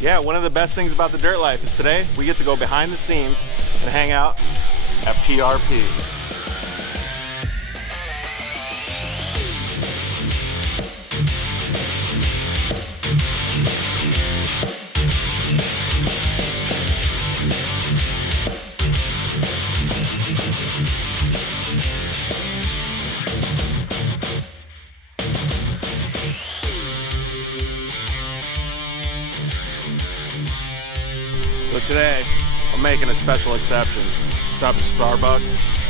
Yeah, one of the best things about the dirt life is today we get to go behind the scenes and hang out at PRP. So today, I'm making a special exception. Stopped at Starbucks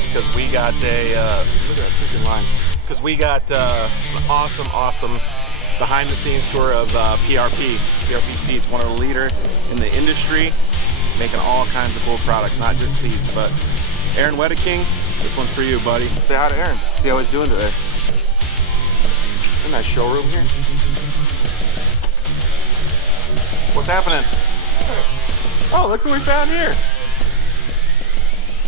because we got a look at that freaking line. Because we got an awesome behind-the-scenes tour of PRP. PRP Seats, one of the leader in the industry, making all kinds of cool products, not just seats. But Aaron Wedeking, this one's for you, buddy. Say hi to Aaron. See how he's doing today. Isn't that showroom here? What's happening? Oh, look who we found here.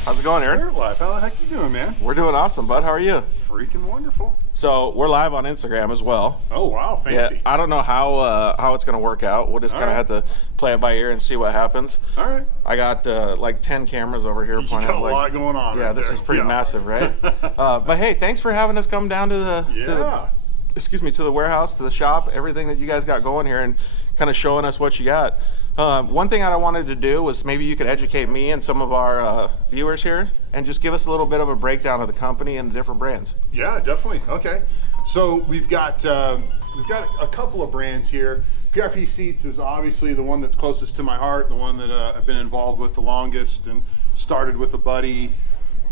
How's it going, Aaron? Dirt life. How the heck you doing, man? We're doing awesome, bud. How are you? Freaking wonderful. So we're live on Instagram as well. Oh wow, fancy. Yeah, I don't know how it's gonna work out. We'll just kind of have to play it by ear and see what happens. All right. I got like 10 cameras over here. You got a lot going on. Yeah, right this there. is pretty massive, right? But hey, thanks for having us come down to the to the warehouse, to the shop, everything that you guys got going here, and kind of showing us what you got. One thing that I wanted to do was maybe you could educate me and some of our viewers here and just give us a little bit of a breakdown of the company and the different brands. Yeah, definitely. Okay. So we've got a couple of brands here. PRP Seats is obviously the one that's closest to my heart, the one that I've been involved with the longest, and started with a buddy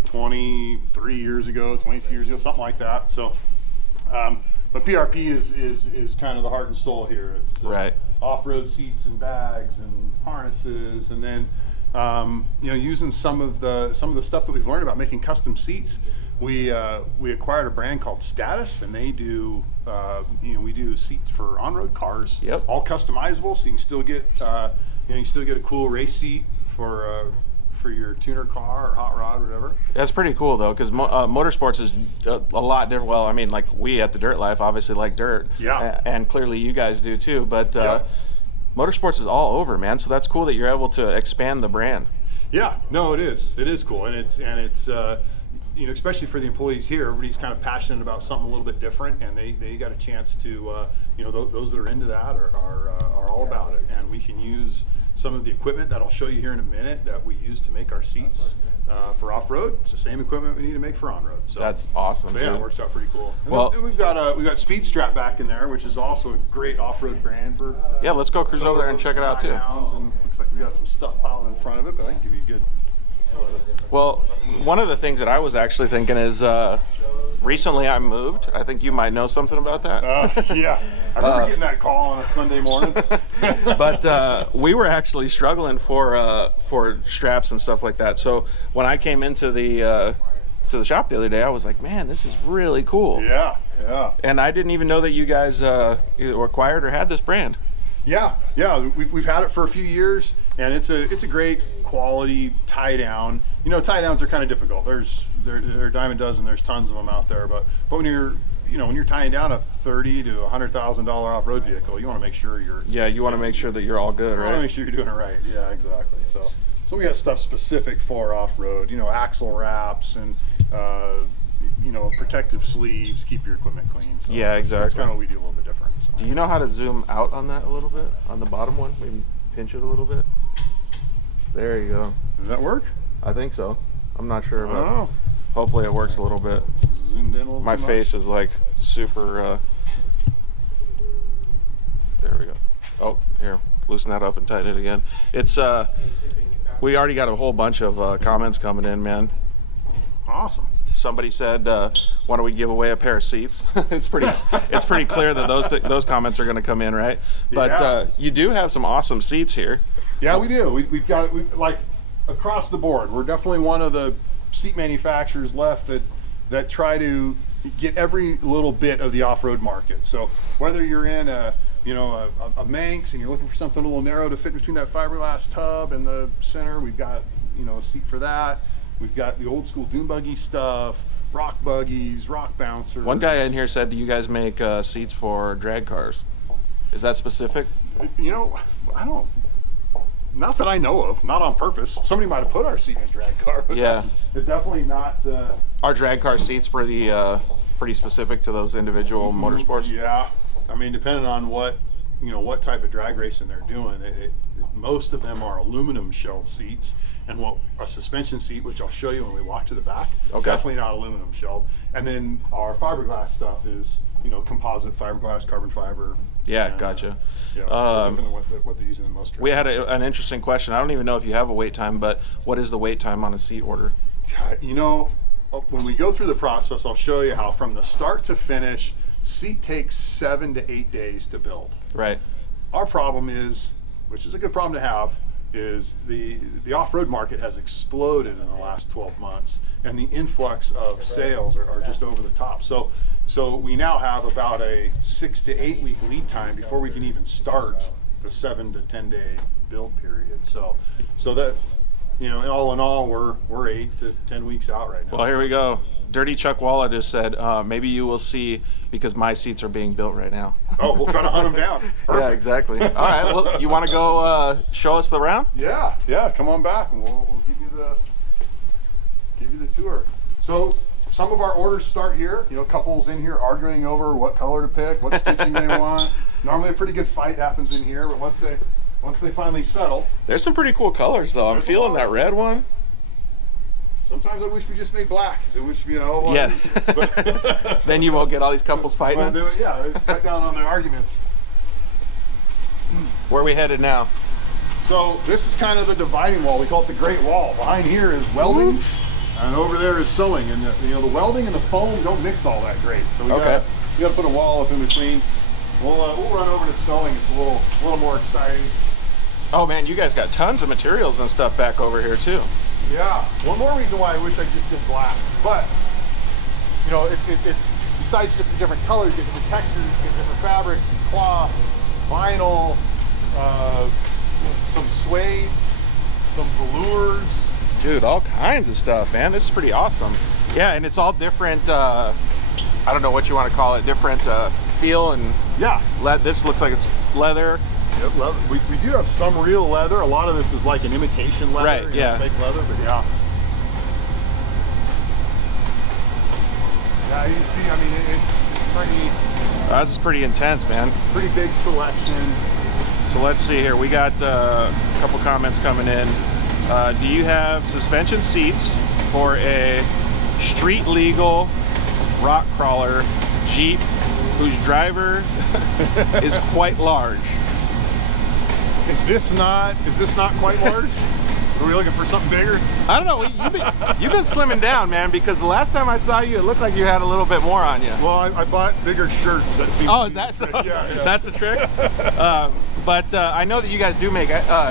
23 years ago, 22 years ago, something like that. So, but PRP is kind of the heart and soul here. It's right. Off-road seats and bags and harnesses, and then using some of the stuff that we've learned about making custom seats. We acquired a brand called Status, and they do we do seats for on-road cars. Yep. All customizable, so you can still get a cool race seat for your tuner car or hot rod or whatever. That's pretty cool though, because motorsports is a lot different. Well, I mean, like we at the Dirt Life obviously like dirt, yeah, and clearly you guys do too. But yeah. Motorsports is all over, man. So that's cool that you're able to expand the brand. Yeah, no, it is cool, and it's especially for the employees here, everybody's kind of passionate about something a little bit different, and they got a chance to those that are into that are all about it, and we can use some of the equipment that I'll show you here in a minute that we use to make our seats for off-road. It's the same equipment we need to make for on-road. So that's awesome. So yeah, it works out pretty cool. And well, then we've got Speed Strap back in there, which is also a great off-road brand for. Yeah, let's go cruise over there and check it out too. And looks like we got some stuff piled in front of it, but I can give you a good. Well, one of the things that I was actually thinking is recently I moved. I think you might know something about that. Yeah, I remember getting that call on a Sunday morning. But we were actually struggling for straps and stuff like that. So when I came into the shop the other day, I was like, man, this is really cool. Yeah. And I didn't even know that you guys either acquired or had this brand. Yeah. We've had it for a few years, and it's a great quality tie down. Tie downs are kind of difficult. They're a dime a dozen. There's tons of them out there. But when you're tying down a $30,000 to $100,000 off-road vehicle, you want to make sure you want to make sure that you're all good, right? You want to make sure you're doing it right. Yeah, exactly. So we got stuff specific for off-road. Axle wraps and protective sleeves, keep your equipment clean. So yeah, exactly. That's kind of what we do a little bit different. So. Do you know how to zoom out on that a little bit? On the bottom one? Maybe pinch it a little bit? There you go. Does that work? I think so. I'm not sure, but hopefully it works a little bit. Zoomed in a little. My face is like super. There we go. Oh, here, loosen that up and tighten it again. It's we already got a whole bunch of comments coming in, man. Awesome. Somebody said, "Why don't we give away a pair of seats?" It's pretty clear that those comments are going to come in, right? But you do have some awesome seats here. Yeah, we do. We've got like across the board. We're definitely one of the seat manufacturers left that try to get every little bit of the off-road market. So whether you're in a Manx and you're looking for something a little narrow to fit between that fiberglass tub and the center, we've got a seat for that. We've got the old school dune buggy stuff, rock buggies, rock bouncers. One guy in here said, "Do you guys make seats for drag cars?" Is that specific? I don't. Not that I know of. Not on purpose. Somebody might have put our seat in a drag car. But Yeah. It's definitely not. Our drag car seats pretty specific to those individual motorsports. Yeah. I mean, depending on what type of drag racing they're doing, most of them are aluminum shelled seats, and a suspension seat, which I'll show you when we walk to the back, definitely not aluminum shelled. And then our fiberglass stuff is composite fiberglass, carbon fiber. Yeah, and, gotcha. Different than what they're using in most. We had an interesting question. I don't even know if you have a wait time, but what is the wait time on a seat order? God, when we go through the process, I'll show you how from the start to finish, seat takes 7 to 8 days to build. Right. Our problem is, which is a good problem to have, is the off-road market has exploded in the last 12 months, and the influx of sales are just over the top. So we now have about a 6 to 8 week lead time before we can even start the 7 to 10 day build period. So that, all in all, we're 8 to 10 weeks out right now. Well, here we go. Dirty Chuck Walla just said, maybe you will see because my seats are being built right now. Oh, we'll try to hunt them down. Perfect. Yeah, exactly. All right. Well, you want to go show us the round? Yeah. Come on back, and we'll give you the tour. So some of our orders start here. Couples in here arguing over what color to pick, what stitching they want. Normally, a pretty good fight happens in here, but once they finally settle, there's some pretty cool colors though. I'm feeling that red one. Sometimes I wish we just made black. I wish Yeah. But then you won't get all these couples fighting. Yeah, cut down on their arguments. Where are we headed now? So this is kind of the dividing wall. We call it the Great Wall. Behind here is welding, and over there is sewing. And the welding and the foam don't mix all that great. So we got to put a wall up in between. We'll run over to sewing. It's a little more exciting. Oh man, you guys got tons of materials and stuff back over here too. Yeah. One more reason why I wish I just did black, but it's besides just the different colors, you get different textures, you get different fabrics, cloth, vinyl, some suede, some velours. Dude, all kinds of stuff, man. This is pretty awesome. Yeah, and it's all different. I don't know what you want to call it. Different feel and this looks like it's leather. Yep, leather. We do have some real leather. A lot of this is like an imitation leather, right? Yeah, fake leather, but yeah. Yeah, you see, I mean, it's pretty. This is pretty intense, man. Pretty big selection. So let's see here. We got a couple comments coming in. Do you have suspension seats for a street legal rock crawler Jeep whose driver is quite large? Is this not quite large? Are we looking for something bigger? I don't know. You've been slimming down, man, because the last time I saw you, it looked like you had a little bit more on you. Well, I bought bigger shirts. That's the trick? But I know that you guys do make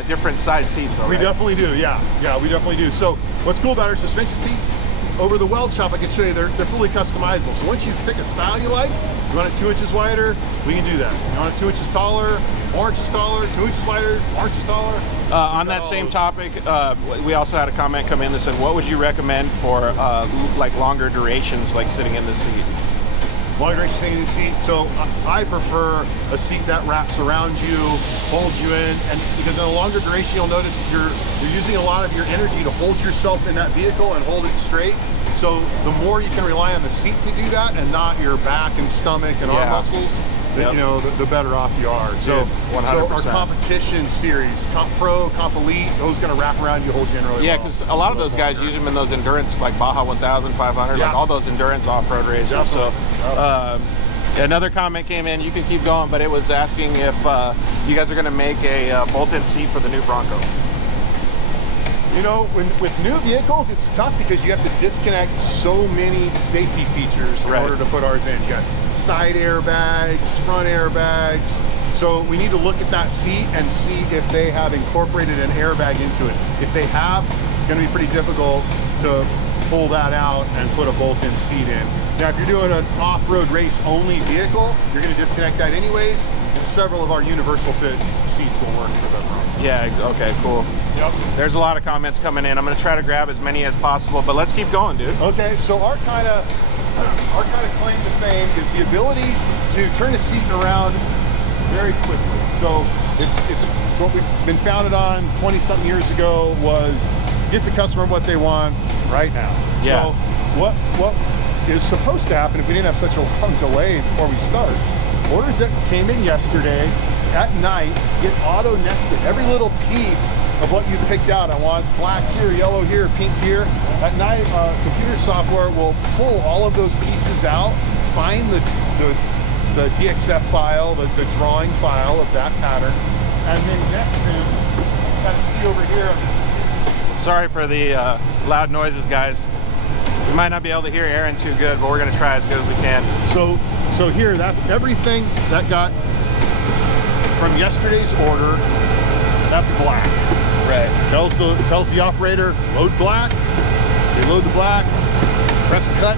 different size seats, though, right? We definitely do, yeah, we definitely do. So what's cool about our suspension seats, over the weld shop, I can show you, they're fully customizable. So once you pick a style you like, you want it 2 inches wider, we can do that. You want it 2 inches taller, 4 inches taller, 2 inches wider, 4 inches taller. On that same topic, we also had a comment come in that said, what would you recommend for like longer durations, like sitting in the seat? Longer duration sitting in the seat. So I prefer a seat that wraps around you, holds you in, and because in a longer duration, you'll notice you're using a lot of your energy to hold yourself in that vehicle and hold it straight. So the more you can rely on the seat to do that, and not your back and stomach and arm muscles, the better off you are. So, 100%. So our competition series, Comp Pro, Comp Elite, those going to wrap around you, hold you in really well. Yeah, because a lot of those guys use them in those endurance, like Baja 1000, 500, like all those endurance off-road races. Definitely. So another comment came in, you can keep going, but it was asking if you guys are going to make a bolt-in seat for the new Bronco. You know, with new vehicles, it's tough because you have to disconnect so many safety features in order to put ours in. You got side airbags, front airbags. So we need to look at that seat and see if they have incorporated an airbag into it. If they have, it's going to be pretty difficult to pull that out and put a bolt-in seat in. Now, if you're doing an off-road race only vehicle, you're going to disconnect that anyways, and several of our universal fit seats will work for that. Yeah, okay, cool. Yep. There's a lot of comments coming in. I'm going to try to grab as many as possible, but let's keep going, dude. Okay, so our kind of claim to fame is the ability to turn a seat around very quickly. So it's what we've been founded on 20-something years ago was get the customer what they want right now. Yeah. So what is supposed to happen if we didn't have such a long delay before we start? Orders that came in yesterday at night get auto nested. Every little piece of what you picked out. I want black here, yellow here, pink here. At night, computer software will pull all of those pieces out, find the DXF file, the drawing file of that pattern, and then next them, kind of see over here. Sorry for the loud noises, guys. We might not be able to hear Aaron too good, but we're gonna try as good as we can. So here, that's everything that got from yesterday's order. That's black. Right. Tells the operator, load black. They load the black, press cut,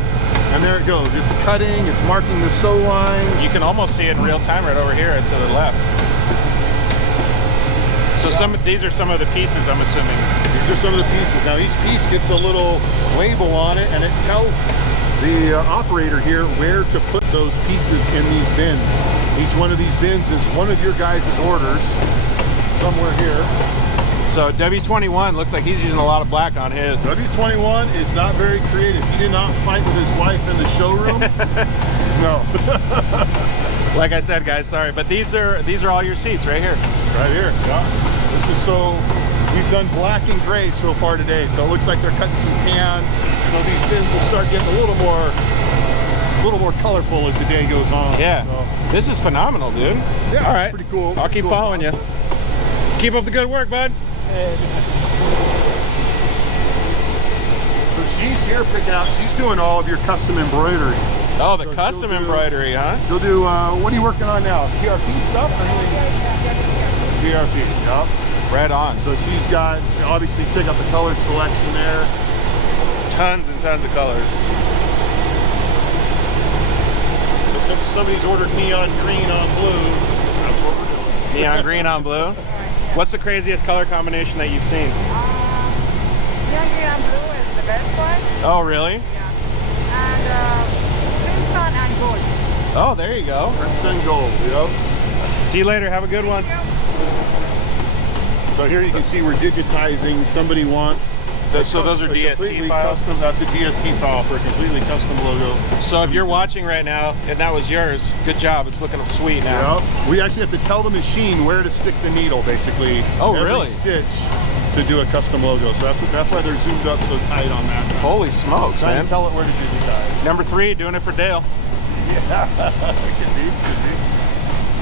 and there it goes. It's cutting, it's marking the sew lines. You can almost see it in real time right over here and to the left. So these are some of the pieces, I'm assuming. These are some of the pieces. Now each piece gets a little label on it, and it tells the operator here where to put those pieces in these bins. Each one of these bins is one of your guys' orders somewhere here. So W21 looks like he's using a lot of black on his. W21 is not very creative. He did not fight with his wife in the showroom. No. Like I said, guys, sorry, but these are all your seats right here. Right here. Yeah. This is we've done black and gray so far today. So it looks like they're cutting some tan. So these bins will start getting a little more colorful as the day goes on. Yeah. So, this is phenomenal, dude. yeah. All right. Pretty cool. I'll keep following you. Keep up the good work, bud. So she's here picking out. She's doing all of your custom embroidery. Oh, the So custom embroidery, huh? She'll do. What are you working on now? PRP stuff? PRP. Yep. Right on. So she's got, obviously, check out the color selection there. Tons and tons of colors. So since somebody's ordered neon green on blue, that's what we're doing. Neon green on blue. What's the craziest color combination that you've seen? Neon green and blue is the best one. Oh, really? Yeah. And crimson and gold. Oh, there you go. Crimson gold. Yep. See you later. Have a good one. So here you can see we're digitizing. Somebody wants. So those are a DST completely files? Custom, that's a DST file for a completely custom logo. So if you're watching right now and that was yours, good job. It's looking sweet now. Yep. We actually have to tell the machine where to stick the needle, basically. Oh, every really? Stitch to do a custom logo. So that's why they're zoomed up so tight on that. Holy smokes, Trying man. to tell it where to digitize. Number 3, doing it for Dale. Yeah, could be.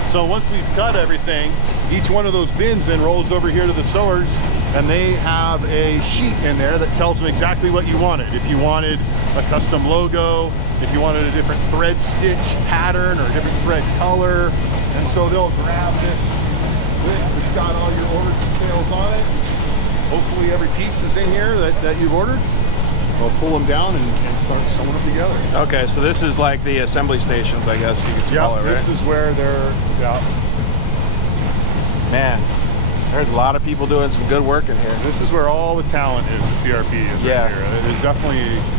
So once we've cut everything, each one of those bins then rolls over here to the sewers, and they have a sheet in there that tells them exactly what you wanted. If you wanted a custom logo, if you wanted a different thread stitch pattern or a different thread color, and so they'll grab this list that's got all your order details on it. Hopefully every piece is in here that you've ordered. We'll pull them down and start sewing them together. Okay, so this is like the assembly stations, I guess you could call it, right? This is where they're, Man, there's a lot of people doing some good work in here. This is where all the talent is. PRP is Yeah. right here.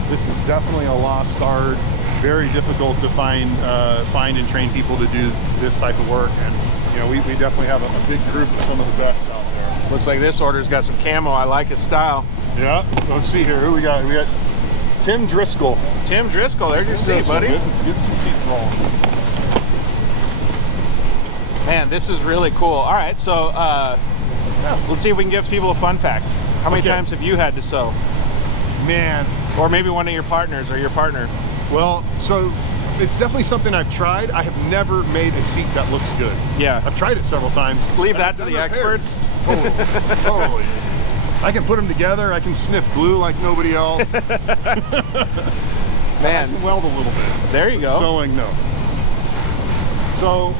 This is definitely a lost art. Very difficult to find and train people to do this type of work. And you know, we definitely have a big group of some of the best out there. Looks like this order's got some camo. I like his style. Yeah. Let's see here. Who we got? We got Tim Driscoll. Tim Driscoll, there's your seat, buddy. Let's get some seats rolling. Man, this is really cool. All right, so let's see if we can give people a fun fact. How many times have you had to sew? Man. Or maybe one of your partners or your partner. Well, so it's definitely something I've tried. I have never made a seat that looks good. Yeah. I've tried it several times. Leave that to the experts. Totally. Totally. I can put them together. I can sniff glue like nobody else. Man. I can weld a little bit. There you go. Sewing, no. So,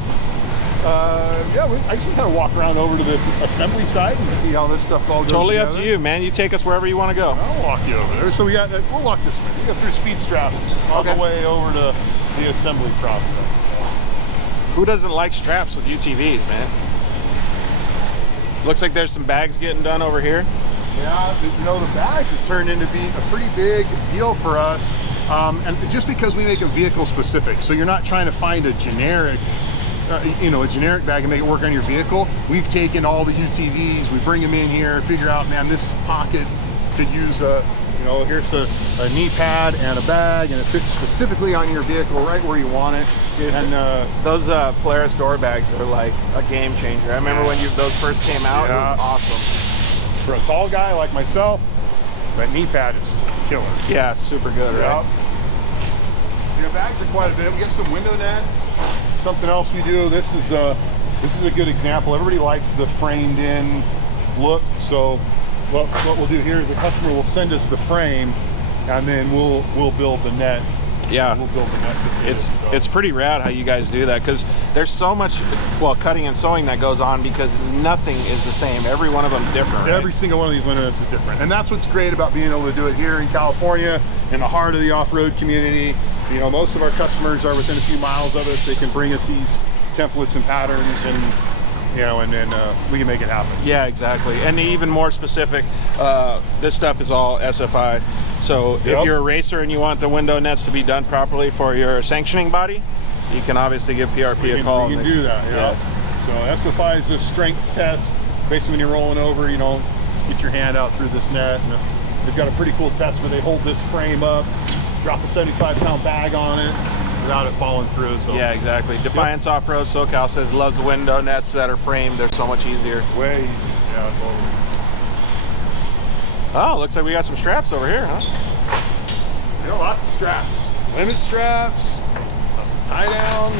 yeah, I just kind of walk around over to the assembly side and see how this stuff all goes Totally together. up to you, man. You take us wherever you want to go. I'll walk you over there. So we'll walk this way. We go through speed strap all the way over to the assembly process. Who doesn't like straps with UTVs, man? Looks like there's some bags getting done over here. Yeah, you know, the bags have turned into be a pretty big deal for us. And just because we make them vehicle specific, so you're not trying to find a generic you know, a generic bag and make it work on your vehicle. We've taken all the UTVs, we bring them in here, figure out, man, this pocket could use a, you know, here's a knee pad and a bag, and it fits specifically on your vehicle right where you want it. And those Polaris door bags are like a game changer. I remember when those first came out, it was awesome. For a tall guy like myself, that knee pad is killer. Yeah, it's super good, right? You know, bags are quite a bit. We got some window nets. Something else we do. This is a good example. Everybody likes the framed in look. So what we'll do here is the customer will send us the frame, and then we'll build the net. Yeah, we'll build the net. It's pretty rad how you guys do that, because there's so much, well, cutting and sewing that goes on, because nothing is the same. Every one of them is different, right? Every single one of these window nets is different, and that's what's great about being able to do it here in California, in the heart of the off-road community. You know, most of our customers are within a few miles of us. They can bring us these templates and patterns, and you know, and then we can make it happen. Yeah, exactly. And even more specific, this stuff is all SFI. So if you're a racer and you want the window nets to be done properly for your sanctioning body, you can obviously give PRP a call. We can do that, yeah. So SFI is a strength test. Basically, when you're rolling over, you know, get your hand out through this net. And they've got a pretty cool test where they hold this frame up, drop a 75-pound bag on it without it falling through. So. Yeah, exactly. Defiance Off-Road SoCal says loves the window nets that are framed. They're so much easier. Way easier. Yeah, totally. Oh, looks like we got some straps over here, huh? You know, lots of straps. Limit straps, some tie downs.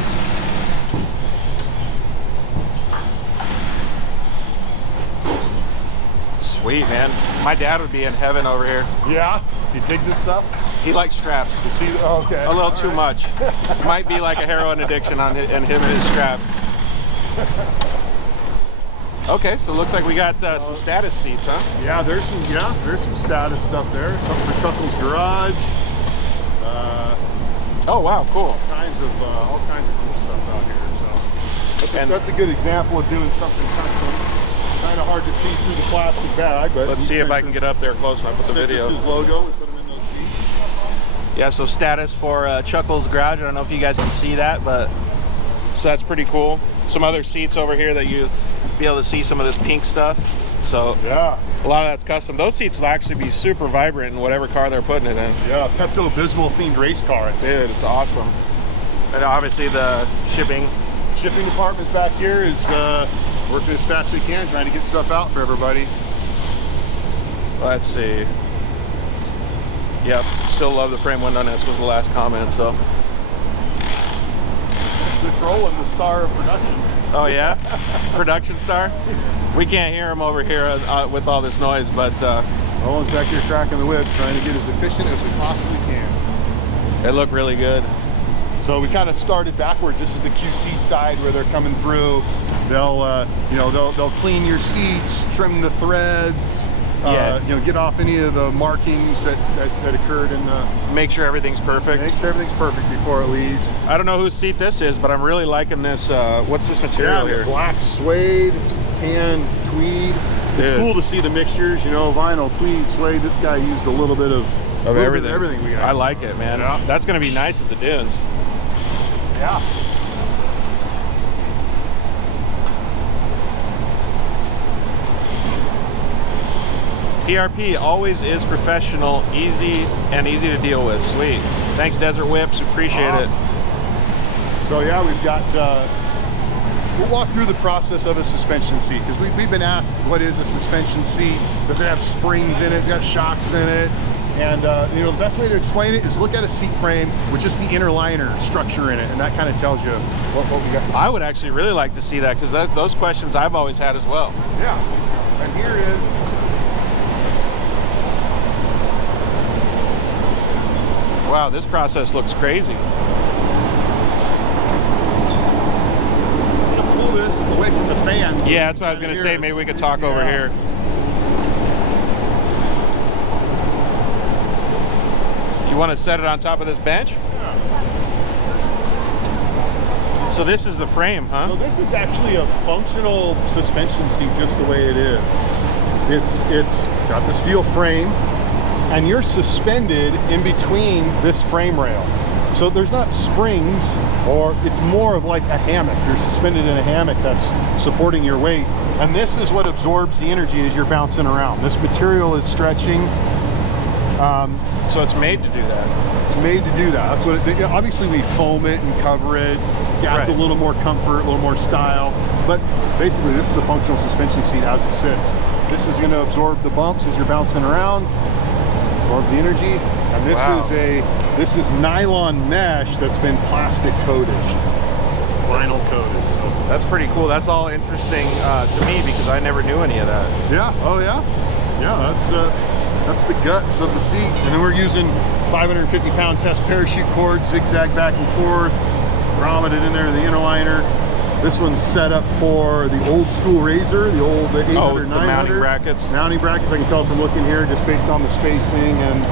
Sweet, man. My dad would be in heaven over here. Yeah? You dig this stuff? He likes straps. You see, okay. A little too much. Might be like a heroin addiction on him and his straps. Okay, so it looks like we got some status seats, huh? Yeah, there's some status stuff there. Something for Chuckle's Garage. Oh wow, cool. All kinds of cool stuff out here. So that's a good example of doing something kind of hard to see through the plastic bag. But let's see if I can get up there close enough with the video. This is logo. We put them in those seats. Yeah, so status for Chuckle's Garage. I don't know if you guys can see that, but so that's pretty cool. Some other seats over here that you be able to see some of this pink stuff. So yeah, a lot of that's custom. Those seats will actually be super vibrant in whatever car they're putting it in. Yeah, Pepto-Bismol themed race car. Dude, it's awesome. And obviously the shipping department's back here is working as fast as they can, trying to get stuff out for everybody. Let's see. Yep, still love the frame window nets was the last comment, so. The troll and the star of production. Oh yeah? Production star? We can't hear him over here with all this noise, but Owen's back here cracking the whip, trying to get as efficient as we possibly can. They look really good. So we kind of started backwards. This is the QC side where they're coming through. They'll, you know, they'll clean your seats, trim the threads, you know, get off any of the markings that occurred in the. Make sure everything's perfect. Make sure everything's perfect before it leaves. I don't know whose seat this is, but I'm really liking this. What's this material here? Black suede, tan tweed. It's cool to see the mixtures, you know, vinyl, tweed, suede. This guy used a little bit of everything we got. I like it, man. Yeah. That's going to be nice at the dunes. Yeah. PRP always is professional, easy to deal with. Sweet. Thanks, Desert Whips. Appreciate it. So yeah, we've got. We'll walk through the process of a suspension seat, because we've been asked, what is a suspension seat? Does it have springs in it? It's got shocks in it. And you know, the best way to explain it is look at a seat frame with just the inner liner structure in it, and that kind of tells you what we got. I would actually really like to see that, because those questions I've always had as well. Yeah, and here is. Wow, this process looks crazy. I'm gonna pull this away from the fans. Yeah, that's what I was gonna say. Maybe we could talk over here. You want to set it on top of this bench? Yeah. So this is the frame, huh? So this is actually a functional suspension seat, just the way it is. It's got the steel frame, and you're suspended in between this frame rail. So there's not springs, or it's it's more of like a hammock. You're suspended in a hammock that's supporting your weight. And this is what absorbs the energy as you're bouncing around. This material is stretching. So it's made to do that. It's made to do that. That's what it, obviously we foam it and cover it. Adds Right. a little more comfort, a little more style. But basically this is a functional suspension seat as it sits. This is going to absorb the bumps as you're bouncing around, absorb the energy. And this Wow. this is nylon mesh that's been plastic coated, vinyl coated. So That's pretty cool. That's all interesting to me because I never knew any of that. yeah, oh yeah, yeah. That's the guts of the seat. And then we're using 550-pound test parachute cords, zigzag back and forth, grommeted in there in the inner liner. This one's set up for the old school Razor, the old 800, Oh, the 900. mounting brackets. Mounting brackets, I can tell from looking here, just based on the spacing and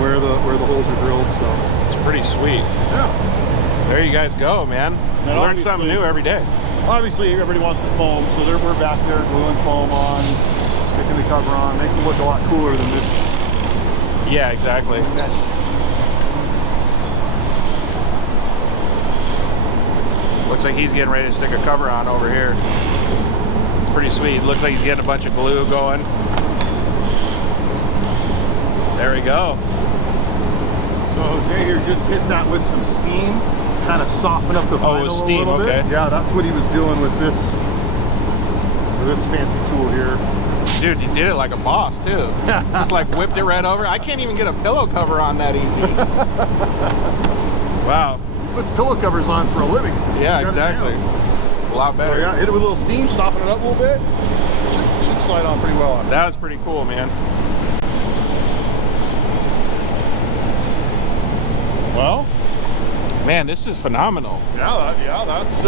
where the holes are drilled. So It's pretty sweet. yeah. There you guys go, man. And Learn something new every day. Obviously, everybody wants the foam, so we're back there gluing foam on, sticking the cover on. Makes it look a lot cooler than this Yeah, exactly. mesh. Looks like he's getting ready to stick a cover on over here. It's pretty sweet. Looks like he's getting a bunch of glue going. There we go. So Jose here just hit that with some steam, kind of soften up the vinyl with steam, a little okay. bit. Yeah, that's what he was doing with this fancy tool here. Dude, you did it like a boss too. Just like whipped it right over. I can't even get a pillow cover on that easy. Wow. He puts pillow covers on for a living. Yeah, You got it exactly. down. A lot So better. yeah, hit it with a little steam, soften it up a little bit. Should slide on pretty well on. That was pretty cool, man. Well, Man, this is phenomenal. that's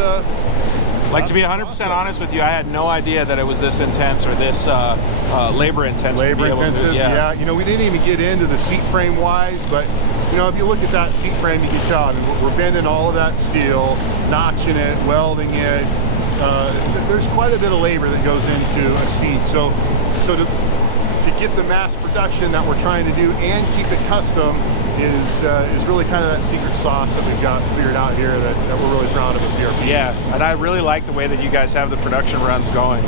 Like, to be That's the 100% process. honest with you, I had no idea that it was this intense or this labor intense. to be labor able to- intensive. Yeah, you know, we didn't even get into the seat frame wise, but you know, if you look at that seat frame, you can tell. I mean, we're bending all of that steel, notching it, welding it. There's quite a bit of labor that goes into a seat. So to get the mass production that we're trying to do and keep it custom is really kind of that secret sauce that we've got figured out here that we're really proud of at PRP. Yeah, and I really like the way that you guys have the production runs going.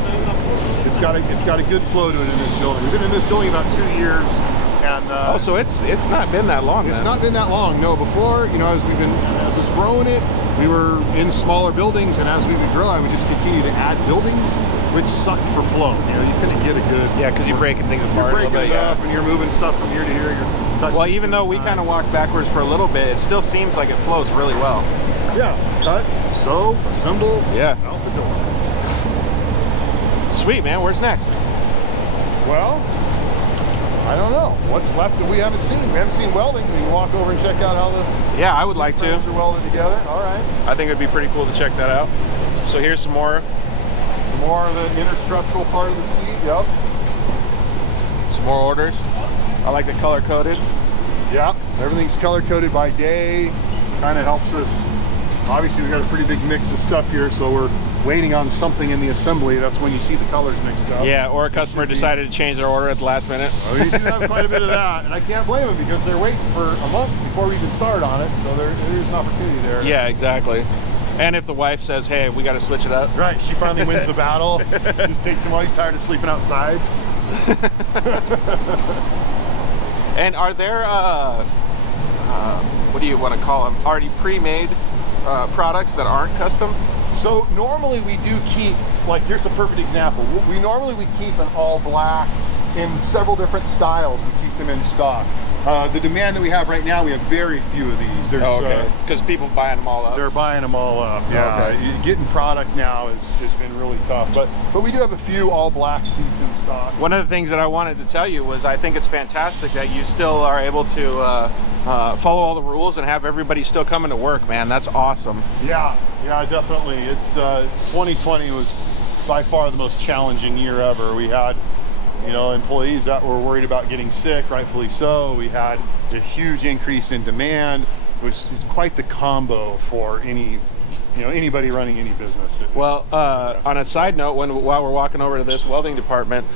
It's got a good flow to it in this building. We've been in this building about 2 years, and Oh, so it's not been that long. it's then. not been that long. No, before, you know, as was growing it, we were in smaller buildings, and as we would grow, I would just continue to add buildings, which sucked for flow. You know, you couldn't get a good. Yeah, because you're breaking things You're apart a breaking little bit. it Yeah. up, and you're moving stuff from here to here. You're touching. Well, even though we kind of walked backwards for a little bit, it still seems like it flows really well. yeah, cut, sew, assemble, Yeah. out the door. Sweet, man. Where's next? Well, I don't know. What's left that we haven't seen? We haven't seen welding. We can walk over and check out how the Yeah, I would like to. frames are welded together. All right. I think it'd be pretty cool to check that out. So here's some more More of the inner structural part of the seat. Yep. orders. I like the color coded. Yep. Everything's color coded by day. Kind of helps us. Obviously, we got a pretty big mix of stuff here, so we're waiting on something in the assembly. That's when you see the colors mixed up. Yeah, or a customer decided to change their order at the last minute. Well, we do have quite a bit of that, and I can't blame them because they're waiting for a month before we even start on it. So there's an opportunity there. Yeah, exactly. And if the wife says, "Hey, we got to switch it up," Right, she finally wins the battle. Just takes him while he's tired of sleeping outside. And are there, what do you want to call them? Already pre-made products that aren't custom? So normally we do keep, like here's a perfect example. We normally keep an all black in several different styles. We keep them in stock. The demand that we have right now, we have very few of these. There's, Because people buying them all up. they're buying them all up. Yeah, Okay. Getting product now has been really tough. But we do have a few all black seats in stock. One of the things that I wanted to tell you was I think it's fantastic that you still are able to follow all the rules and have everybody still coming to work, man. That's awesome. Yeah, definitely. It's 2020 was by far the most challenging year ever. We had, you know, employees that were worried about getting sick, rightfully so. We had a huge increase in demand. It's quite the combo for anybody running any business. Well, on a side note, while we're walking over to this welding department,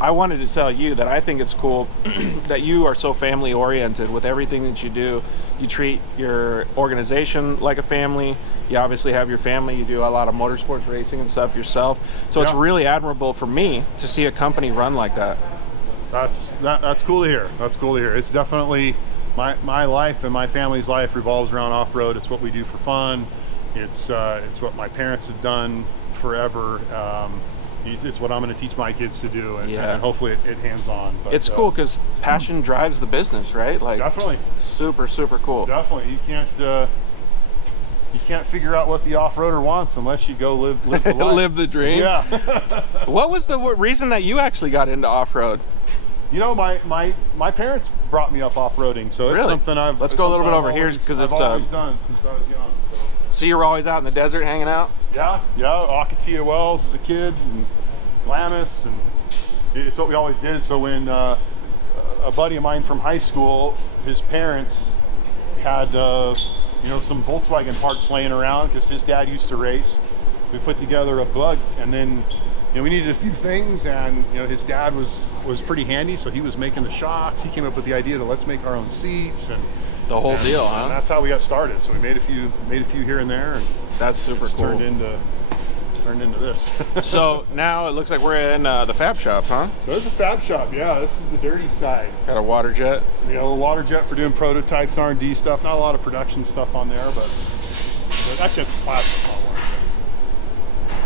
I wanted to tell you that I think it's cool that you are so family oriented with everything that you do. You treat your organization like a family. You obviously have your family. You do a lot of motorsports racing and stuff yourself. So it's really admirable for me to see a company run like that. That's cool to hear. That's cool to hear. It's definitely my life and my family's life revolves around off-road. It's what we do for fun. It's what my parents have done forever. It's what I'm going to teach my kids to do, and hopefully it hands-on. But, it's cool because passion drives the business, right? Like definitely, super cool. Definitely, you can't figure out what the off-roader wants unless you go live the life. Live the dream. Yeah. What was the reason that you actually got into off-road? You know, my parents brought me up off-roading, so it's something I've. Let's go a little bit over here because it's always done since I was young. So you were always out in the desert hanging out? Yeah, Akatia Wells as a kid, and Glamis, and it's what we always did. So when a buddy of mine from high school, his parents had some Volkswagen parts laying around because his dad used to race. We put together a bug, and then we needed a few things, and his dad was pretty handy, so he was making the shocks. He came up with the idea to let's make our own seats and the whole deal, huh? And that's how we got started. So we made a few here and there, and that's super cool. Turned into this. So now it looks like we're in the fab shop, huh? So this is a fab shop. Yeah, this is the dirty side. Got a water jet. We got a water jet for doing prototypes, R&D stuff. Not a lot of production stuff on there, but actually it's plastic, not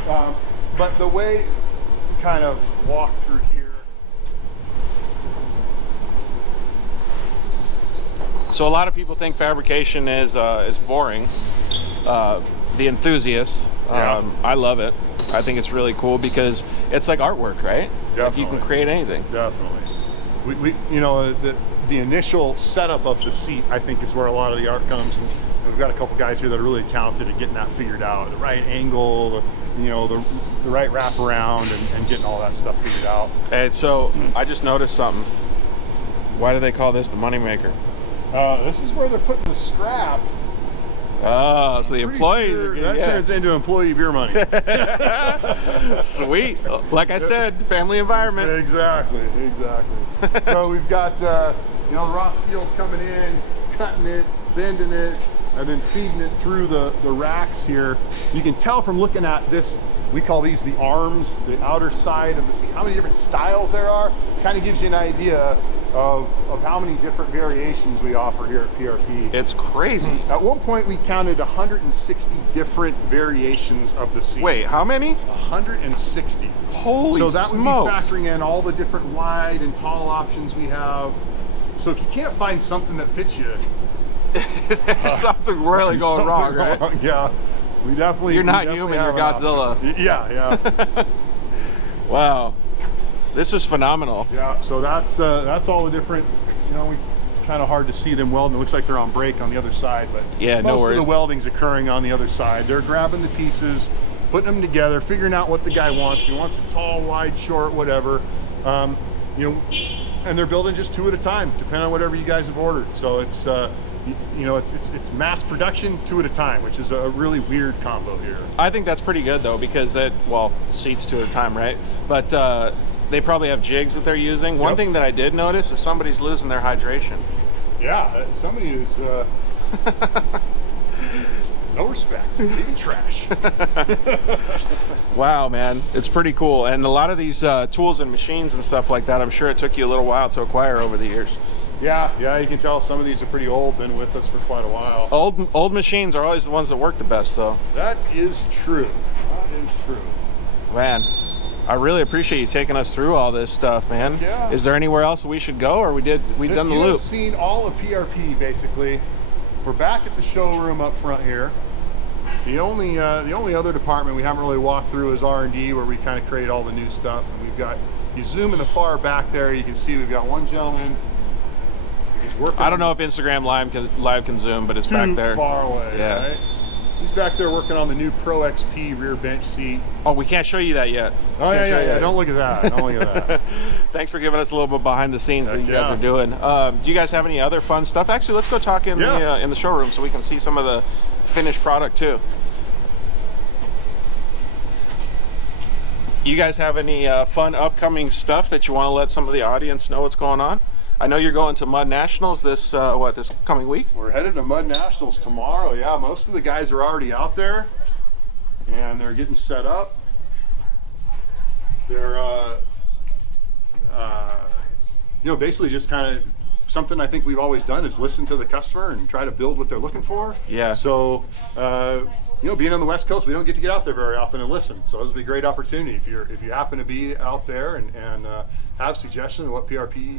water. But the way we kind of walk through here. So a lot of people think fabrication is boring. The enthusiast, I love it. I think it's really cool because it's like artwork, right? Definitely. Like you can create anything. Definitely. The initial setup of the seat, I think, is where a lot of the art comes. And we've got a couple guys here that are really talented at getting that figured out. The right angle, the right wraparound, and getting all that stuff figured out. And so I just noticed something. Why do they call this the moneymaker? This is where they're putting the scrap. Oh, so the employees are getting, that turns into employee beer money. Sweet. Like I said, family environment. Exactly. So we've got the raw steel's coming in, cutting it, bending it, and then feeding it through the racks here. You can tell from looking at this, we call these the arms, the outer side of the seat, how many different styles there are. Kind of gives you an idea of how many different variations we offer here at PRP. It's crazy. At one point we counted 160 different variations of the seat. Wait, how many? 160. Holy So that would be smokes. factoring in all the different wide and tall options we have. So if you can't find something that fits you, there's something really going wrong, right? Yeah, we definitely. You're not human, you're Godzilla. Yeah. Wow, this is phenomenal. Yeah, so that's all the different. We kind of hard to see them welding. It looks like they're on brake on the other side, but yeah, most of the welding's occurring on the other side. They're grabbing the pieces, putting them together, figuring out what the guy wants. He wants it tall, wide, short, whatever. And they're building just two at a time, depending on whatever you guys have ordered. So it's it's mass production, two at a time, which is a really weird combo here. I think that's pretty good though, because seats two at a time, right? But they probably have jigs that they're using. One thing that I did notice is somebody's losing their hydration. Yeah, somebody is no respect, even trash. Wow, man, it's pretty cool. And a lot of these tools and machines and stuff like that, I'm sure it took you a little while to acquire over the years. Yeah, you can tell some of these are pretty old, been with us for quite a while. Old machines are always the ones that work the best, though. That is true. Man, I really appreciate you taking us through all this stuff, man. Yeah. Is there anywhere else we should go, or we've done the You loop? have seen all of PRP, basically. We're back at the showroom up front here. The only other department we haven't really walked through is R&D, where we kind of create all the new stuff. And we've got, you zoom in the far back there, you can see we've got one gentleman. He's working. I don't know if Instagram Live can zoom, but it's back there. Too far away, yeah. Right? He's back there working on the new Pro XP rear bench seat. Oh, we can't show you that yet. Oh, yeah. Don't look at that. Don't look at that. Thanks for giving us a little bit behind the scenes what you Yeah. guys are doing. Do you guys have any other fun stuff? Actually, let's go talk in the showroom so we can see some of the finished product too. You guys have any fun upcoming stuff that you want to let some of the audience know what's going on? I know you're going to Mud Nationals this this coming week. We're headed to Mud Nationals tomorrow. Yeah, most of the guys are already out there, and they're getting set up. They're basically just kind of something I think we've always done is listen to the customer and try to build what they're looking for. Yeah. So, being on the West Coast, we don't get to get out there very often and listen. So this will be a great opportunity if you happen to be out there and have suggestions of what PRP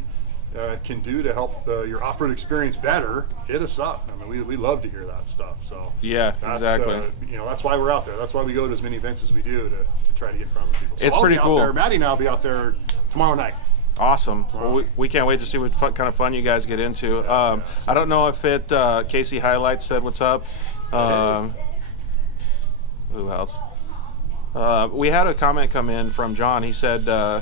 can do to help your off-road experience better. Hit us up. I mean, we love to hear that stuff. So yeah, exactly. That's why we're out there. That's why we go to as many events as we do to try to get in front of people. So it's I'll pretty be out cool. there. Maddie and I'll be out there tomorrow night. Awesome. Well, we can't wait to see what kind of fun you guys get into. I don't know if Casey Highlights said what's up. Who else? We had a comment come in from John. He said, I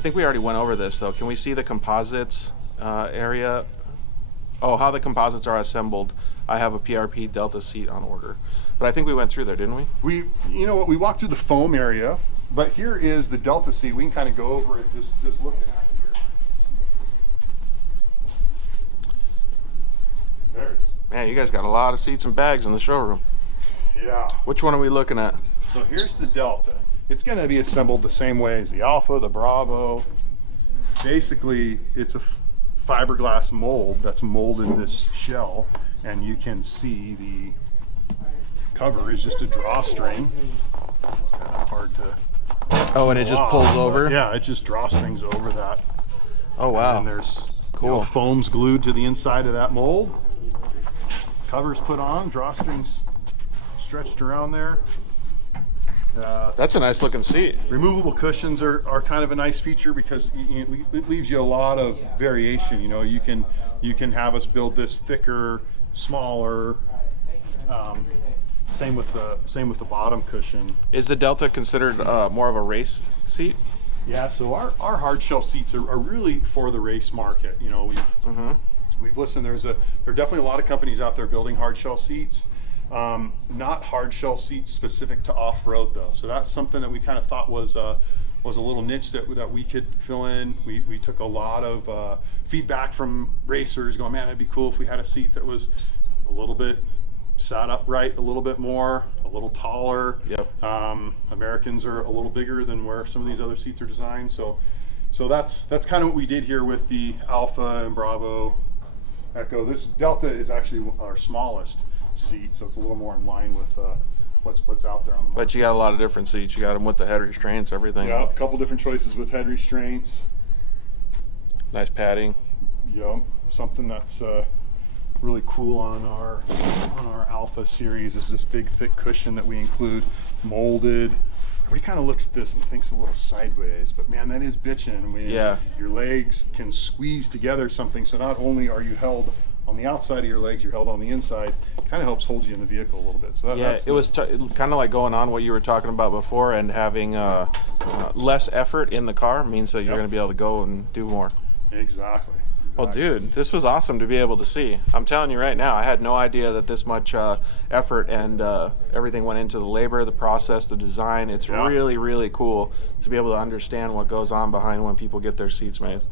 think we already went over this though. Can we see the composites area? Oh, how the composites are assembled. I have a PRP Delta seat on order. But I think we went through there, didn't we? We walked through the foam area. But here is the Delta seat. We can kind of go over it just looking at it here. There it is. Man, you guys got a lot of seats and bags in the showroom. Yeah. Which one are we looking at? So here's the Delta. It's going to be assembled the same way as the Alpha, the Bravo. Basically, it's a fiberglass mold that's molded this shell, and you can see the cover is just a drawstring. It's kind of hard to... Oh, and it just pulls over? Yeah, it just drawstrings over that. Oh, wow. And there's cool. Foams glued to the inside of that mold. Covers put on, drawstrings stretched around there. That's a nice looking seat. Removable cushions are kind of a nice feature because it leaves you a lot of variation. You can have us build this thicker, smaller. Same with the bottom cushion. Is the Delta considered more of a race seat? Yeah, so our hard shell seats are really for the race market. We've listened. There are definitely a lot of companies out there building hard shell seats. Not hard shell seats specific to off-road though. So that's something that we kind of thought was a little niche that we could fill in. We took a lot of feedback from racers going, man, it'd be cool if we had a seat that was a little bit sat upright, a little bit more, a little taller. Yep. Americans are a little bigger than where some of these other seats are designed. So that's kind of what we did here with the Alpha and Bravo Echo. This Delta is actually our smallest seat, so it's a little more in line with what's out there on the market. But you got a lot of different seats. You got them with the head restraints, everything. Yeah, a couple different choices with head restraints. Nice padding. Yeah, something that's really cool on our Alpha series is this big thick cushion that we include molded. Everybody kind of looks at this and thinks a little sideways, but man, that is bitching when your legs can squeeze together something. So not only are you held on the outside of your legs, you're held on the inside. Kind of helps hold you in the vehicle a little bit. So it was kind of like going on what you were talking about before, and having less effort in the car means that you're going to be able to go and do more. Exactly. Well, dude, this was awesome to be able to see. I'm telling you right now, I had no idea that this much effort and everything went into the labor, the process, the design. It's really, really cool to be able to understand what goes on behind when people get their seats made.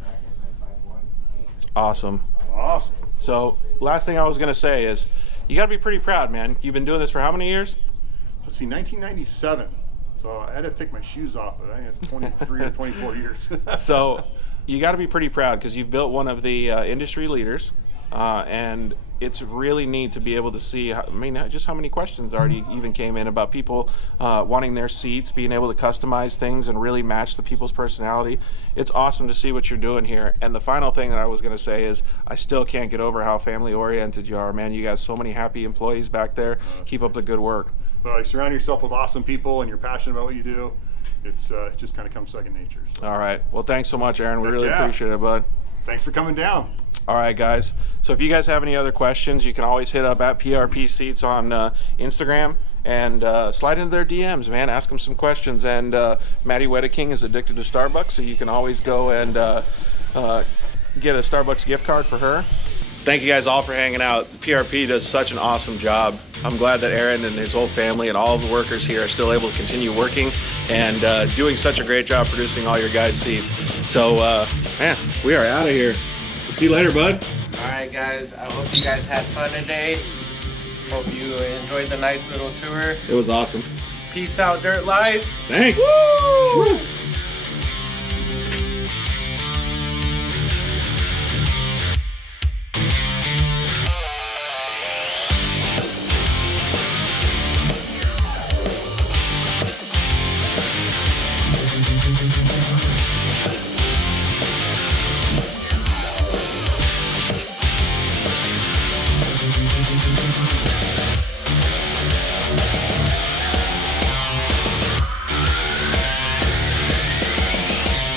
It's awesome. Awesome. So, last thing I was going to say is, you got to be pretty proud, man. You've been doing this for how many years? Let's see, 1997. So I had to take my shoes off, but I think it's 23 or 24 years. So you got to be pretty proud because you've built one of the industry leaders, and it's really neat to be able to see, just how many questions already even came in about people wanting their seats, being able to customize things and really match the people's personality. It's awesome to see what you're doing here. And the final thing that I was going to say is I still can't get over how family oriented you are, man. You got so many happy employees back there. Keep up the good work. Well, you surround yourself with awesome people and you're passionate about what you do. It just kind of comes second nature. So. All right. Well, thanks so much, Aaron. We really appreciate it, bud. Thanks for coming down. All right, guys. So if you guys have any other questions, you can always hit up at PRP Seats on Instagram and slide into their DMs, man. Ask them some questions. And Maddie Wedeking is addicted to Starbucks, so you can always go and get a Starbucks gift card for her. Thank you guys all for hanging out. PRP does such an awesome job. I'm glad that Aaron and his whole family and all of the workers here are still able to continue working and doing such a great job producing all your guys' seed. So, man, we are out of here. We'll see you later, bud. All right, guys. I hope you guys had fun today. Hope you enjoyed the nice little tour. It was awesome. Peace out, Dirt Life. Thanks. Woo!